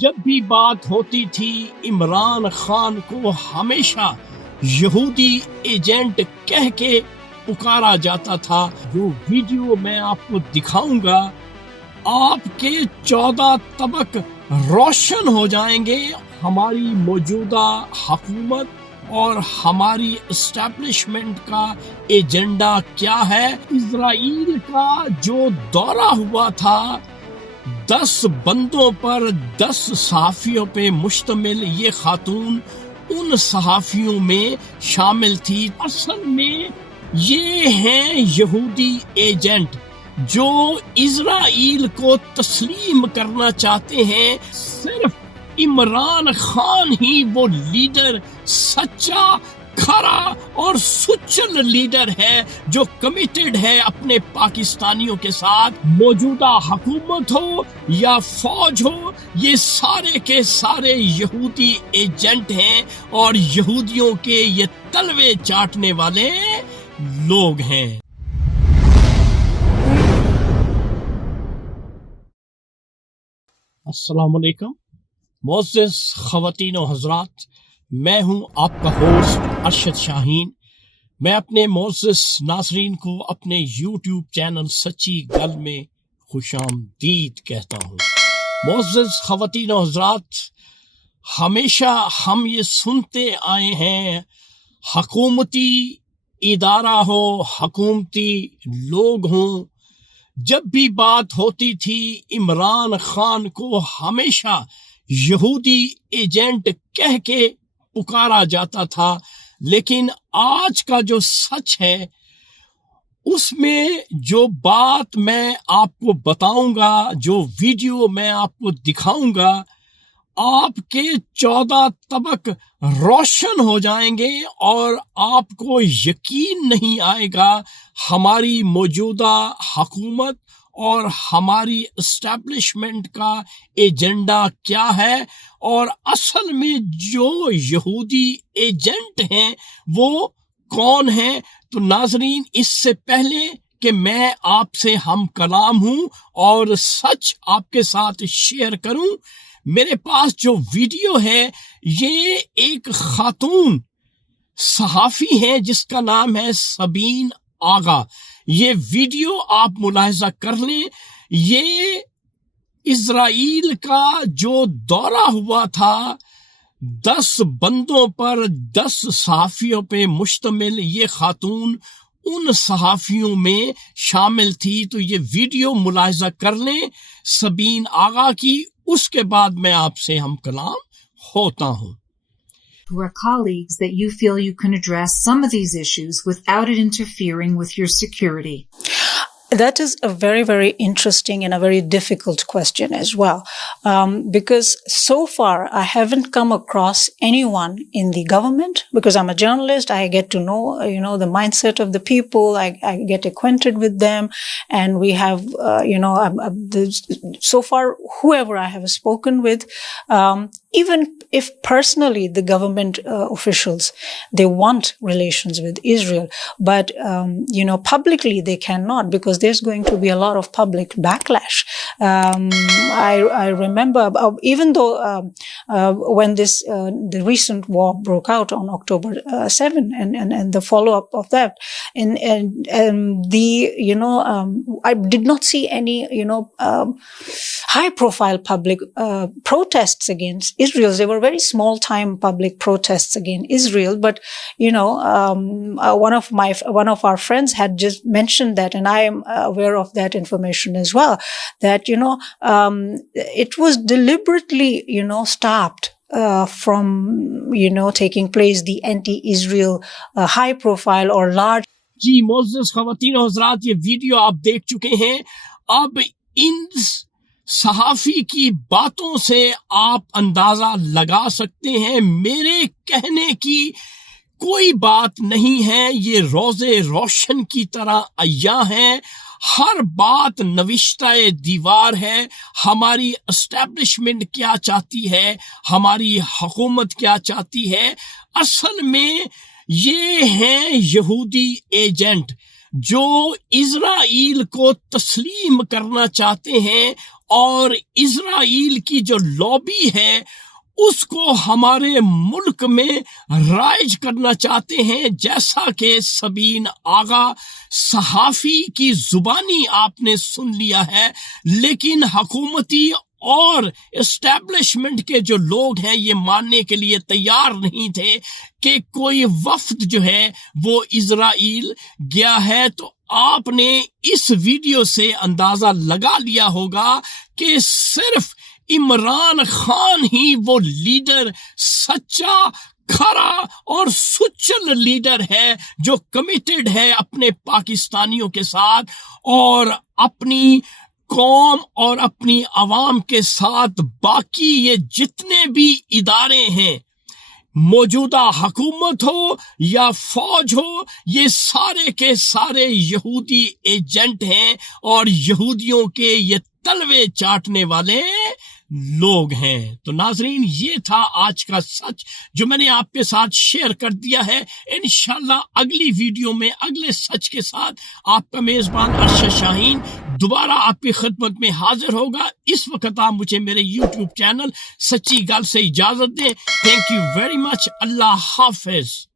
جب بھی بات ہوتی تھی عمران خان کو ہمیشہ یہودی ایجنٹ کہہ کے پکارا جاتا تھا۔ جو ویڈیو میں آپ کو دکھاؤں گا، آپ کے 14 طبق روشن ہو جائیں گے۔ ہماری موجودہ حکومت اور ہماری اسٹیبلشمنٹ کا ایجنڈا کیا ہے۔ اسرائیل کا جو دورہ ہوا تھا 10 بندوں پر 10 صحافیوں پہ مشتمل، یہ خاتون ان صحافیوں میں شامل تھی۔ اصل میں یہ ہیں یہودی ایجنٹ جو اسرائیل کو تسلیم کرنا چاہتے ہیں۔ صرف عمران خان ہی وہ لیڈر، سچا، کھرا اور سچل لیڈر ہے جو کمیٹڈ ہے اپنے پاکستانیوں کے ساتھ۔ موجودہ حکومت ہو یا فوج ہو، یہ سارے کے سارے یہودی ایجنٹ ہیں اور یہودیوں کے یہ تلوے چاٹنے والے لوگ ہیں۔ السلام علیکم معزز خواتین و حضرات، میں ہوں آپ کا ہوسٹ ارشد شاہین۔ میں اپنے معزز ناظرین کو اپنے یوٹیوب چینل سچی گل میں خوش آمدید کہتا ہوں۔ معزز خواتین و حضرات، ہمیشہ ہم یہ سنتے آئے ہیں، حکومتی ادارہ ہو، حکومتی لوگ ہوں، جب بھی بات ہوتی تھی عمران خان کو ہمیشہ یہودی ایجنٹ کہہ کے پکارا جاتا تھا۔ لیکن آج کا جو سچ ہے، اس میں جو بات میں آپ کو بتاؤں گا، جو ویڈیو میں آپ کو دکھاؤں گا، آپ کے 14 طبق روشن ہو جائیں گے اور آپ کو یقین نہیں آئے گا ہماری موجودہ حکومت اور ہماری اسٹیبلشمنٹ کا ایجنڈا کیا ہے، اور اصل میں جو یہودی ایجنٹ ہیں وہ کون ہیں۔ تو ناظرین، اس سے پہلے کہ میں آپ سے ہم کلام ہوں اور سچ آپ کے ساتھ شیئر کروں، میرے پاس جو ویڈیو ہے، یہ ایک خاتون صحافی ہے جس کا نام ہے سبین آغا۔ یہ ویڈیو آپ ملاحظہ کر لیں۔ یہ اسرائیل کا جو دورہ ہوا تھا 10 بندوں پر 10 صحافیوں پہ مشتمل، یہ خاتون ان صحافیوں میں شامل تھی۔ تو یہ ویڈیو ملاحظہ کر لیں سبین آغا کی، اس کے بعد میں آپ سے ہم کلام ہوتا ہوں۔ Who are colleagues that you feel you can address some of these issues without it interfering with your security? That is a very, very interesting and a very difficult question as well, because so far I haven't come across anyone in the government, because I'm a journalist. I get to know, the mindset of the people. I get acquainted with them, and we have, so far, whoever I have spoken with, even if personally the government officials, they want relations with Israel, but publicly they cannot, because there's going to be a lot of public backlash. I remember, even though when the recent war broke out on October 7 and the follow-up of that, and I did not see any high-profile public protests against Israel. They were very small-time public protests against Israel, but one of our friends had just mentioned that, and I am aware of that information as well, that it was deliberately stopped from taking place, the anti-Israel high-profile or large. جی معزز خواتین و حضرات، یہ video آپ دیکھ چکے ہیں۔ اب ان صحافی کی باتوں سے آپ اندازہ لگا سکتے ہیں، میرے کہنے کی کوئی بات نہیں ہے، یہ روزے روشن کی طرح عیاں ہیں، ہر بات نوشتہ دیوار ہے۔ ہماری اسٹیبلشمنٹ کیا چاہتی ہے، ہماری حکومت کیا چاہتی ہے، اصل میں یہ ہیں یہودی ایجنٹ جو اسرائیل کو تسلیم کرنا چاہتے ہیں اور اسرائیل کی جو لابی ہے اس کو ہمارے ملک میں رائج کرنا چاہتے ہیں، جیسا کہ سبین آغا صحافی کی زبانی آپ نے سن لیا ہے، لیکن حکومتی اور اسٹیبلشمنٹ کے جو لوگ ہیں یہ ماننے کے لیے تیار نہیں تھے کہ کوئی وفد جو ہے وہ اسرائیل گیا ہے۔ تو آپ نے اس ویڈیو سے اندازہ لگا لیا ہوگا کہ صرف عمران خان ہی وہ لیڈر، سچا، کھرا اور سچل لیڈر ہے جو کمیٹڈ ہے اپنے پاکستانیوں کے ساتھ اور اپنی قوم اور اپنی عوام کے ساتھ۔ باقی یہ جتنے بھی ادارے ہیں، موجودہ حکومت ہو یا فوج ہو، یہ سارے کے سارے یہودی ایجنٹ ہیں اور یہودیوں کے یہ تلوے چاٹنے والے لوگ ہیں۔ تو ناظرین، یہ تھا آج کا سچ جو میں نے آپ کے ساتھ شیئر کر دیا ہے۔ انشاءاللہ اگلی ویڈیو میں اگلے سچ کے ساتھ آپ کا میزبان ارشد شاہین دوبارہ آپ کی خدمت میں حاضر ہوگا۔ اس وقت آپ مجھے میرے یوٹیوب چینل سچی گل سے اجازت دیں۔ Thank you very much. اللہ حافظ۔